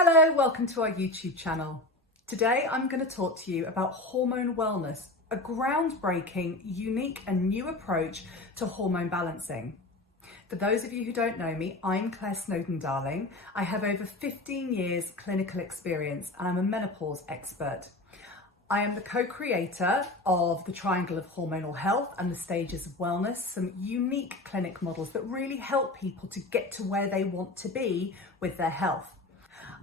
Hello, welcome to our YouTube channel. Today I'm going to talk to you about hormone wellness, a groundbreaking, unique and new approach to hormone balancing. For those of you who don't know me, I'm Claire Snowden-Darling. I have over 15 years clinical experience and I'm a menopause expert. I am the co-creator of the Triangle of Hormonal Health and the Stages of Wellness, some unique clinic models that really help people to get to where they want to be with their health.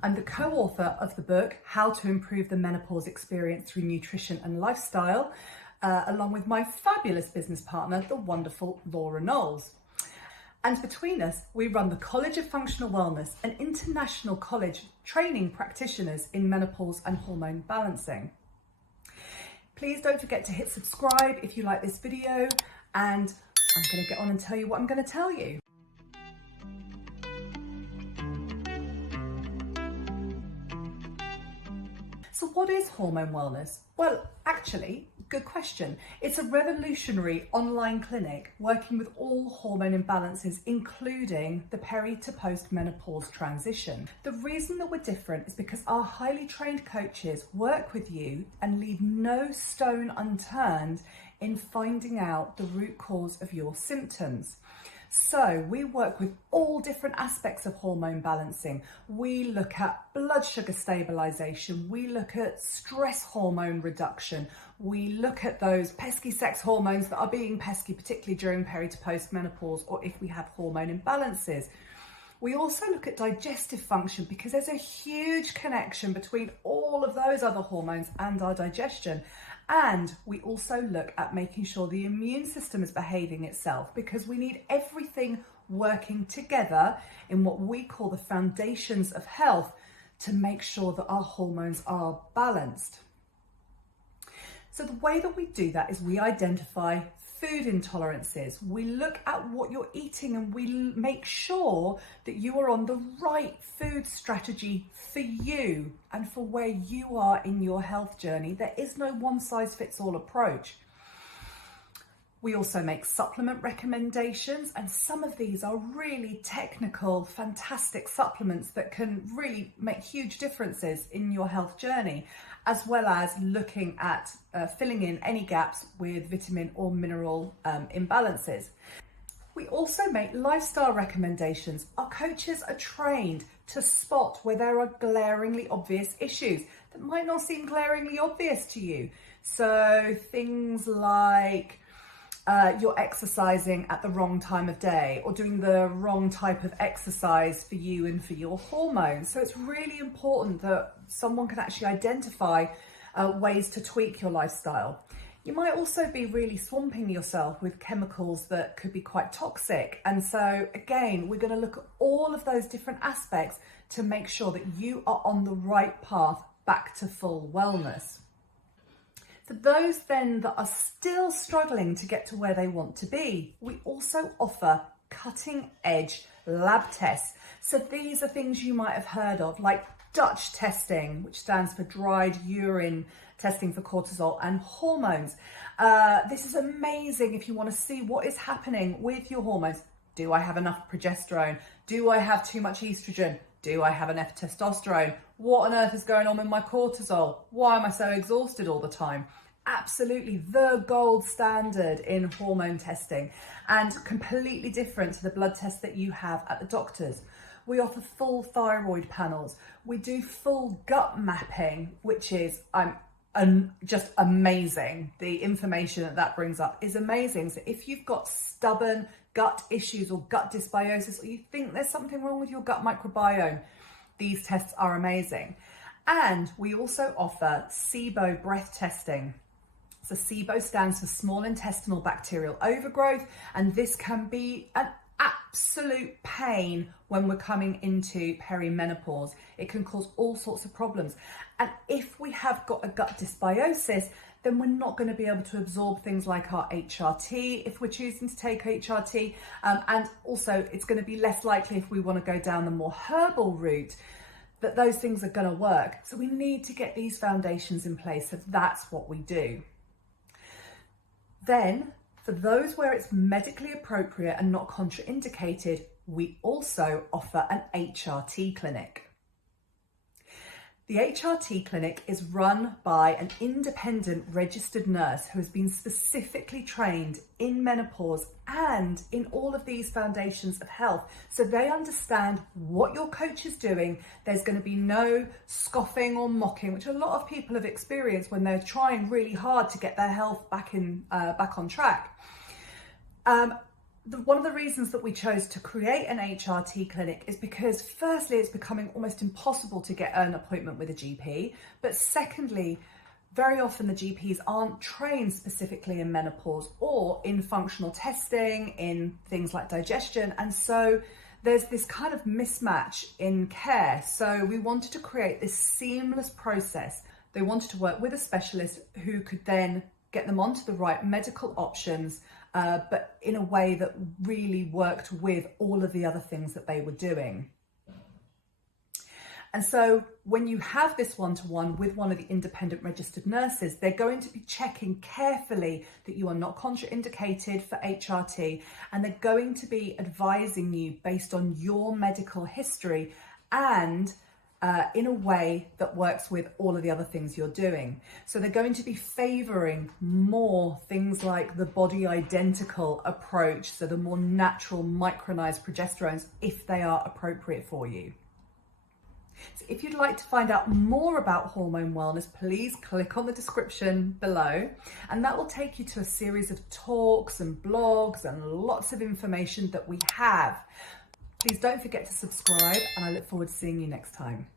I'm the co-author of the book, How to Improve the Menopause Experience Through Nutrition and Lifestyle, along with my fabulous business partner, the wonderful Laura Knowles. And between us, we run the College of Functional Wellness, an international college training practitioners in menopause and hormone balancing. Please don't forget to hit subscribe if you like this video, and I'm going to get on and tell you what I'm going to tell you. So what is hormone wellness? Well, actually, good question. It's a revolutionary online clinic working with all hormone imbalances, including the peri to post-menopause transition. The reason that we're different is because our highly trained coaches work with you and leave no stone unturned in finding out the root cause of your symptoms. So we work with all different aspects of hormone balancing. We look at blood sugar stabilization. We look at stress hormone reduction. We look at those pesky sex hormones that are being pesky, particularly during peri to post menopause or if we have hormone imbalances. We also look at digestive function because there's a huge connection between all of those other hormones and our digestion. And we also look at making sure the immune system is behaving itself because we need everything working together in what we call the foundations of health to make sure that our hormones are balanced. So the way that we do that is we identify food intolerances. We look at what you're eating and we make sure that you are on the right food strategy for you and for where you are in your health journey. There is no one size fits all approach. We also make supplement recommendations, and some of these are really technical, fantastic supplements that can really make huge differences in your health journey, as well as looking at filling in any gaps with vitamin or mineral imbalances. We also make lifestyle recommendations. Our coaches are trained to spot where there are glaringly obvious issues that might not seem glaringly obvious to you. So things like you're exercising at the wrong time of day or doing the wrong type of exercise for you and for your hormones. So it's really important that someone can actually identify ways to tweak your lifestyle. You might also be really swamping yourself with chemicals that could be quite toxic. And so again, we're going to look at all of those different aspects to make sure that you are on the right path back to full wellness. For those then that are still struggling to get to where they want to be, we also offer cutting edge lab tests. So these are things you might have heard of, like Dutch testing, which stands for dried urine testing for cortisol and hormones. This is amazing if you want to see what is happening with your hormones. Do I have enough progesterone? Do I have too much estrogen? Do I have enough testosterone? What on earth is going on with my cortisol? Why am I so exhausted all the time? Absolutely the gold standard in hormone testing and completely different to the blood test that you have at the doctor's. We offer full thyroid panels. We do full gut mapping, which is just amazing. The information that brings up is amazing. So if you've got stubborn gut issues or gut dysbiosis, or you think there's something wrong with your gut microbiome, these tests are amazing. And we also offer SIBO breath testing. So SIBO stands for small intestinal bacterial overgrowth, and this can be an absolute pain when we're coming into perimenopause. It can cause all sorts of problems. And if we have got a gut dysbiosis, then we're not going to be able to absorb things like our HRT if we're choosing to take HRT. And also it's going to be less likely if we want to go down the more herbal route that those things are going to work. So we need to get these foundations in place. So that's what we do. Then, for those where it's medically appropriate and not contraindicated, we also offer an HRT clinic. The HRT clinic is run by an independent registered nurse who has been specifically trained in menopause and in all of these foundations of health. So they understand what your coach is doing. There's going to be no scoffing or mocking, which a lot of people have experienced when they're trying really hard to get their health back on track. One of the reasons that we chose to create an HRT clinic is because firstly, it's becoming almost impossible to get an appointment with a GP. But secondly, very often the GPs aren't trained specifically in menopause or in functional testing, in things like digestion. And so there's this kind of mismatch in care. So we wanted to create this seamless process. They wanted to work with a specialist who could then get them onto the right medical options, but in a way that really worked with all of the other things that they were doing. And so when you have this one-to-one with one of the independent registered nurses, they're going to be checking carefully that you are not contraindicated for HRT, and they're going to be advising you based on your medical history and in a way that works with all of the other things you're doing. So they're going to be favouring more things like the body identical approach, so the more natural micronized progesterones, if they are appropriate for you. So if you'd like to find out more about hormone wellness, please click on the description below, and that will take you to a series of talks and blogs and lots of information that we have. Please don't forget to subscribe, and I look forward to seeing you next time.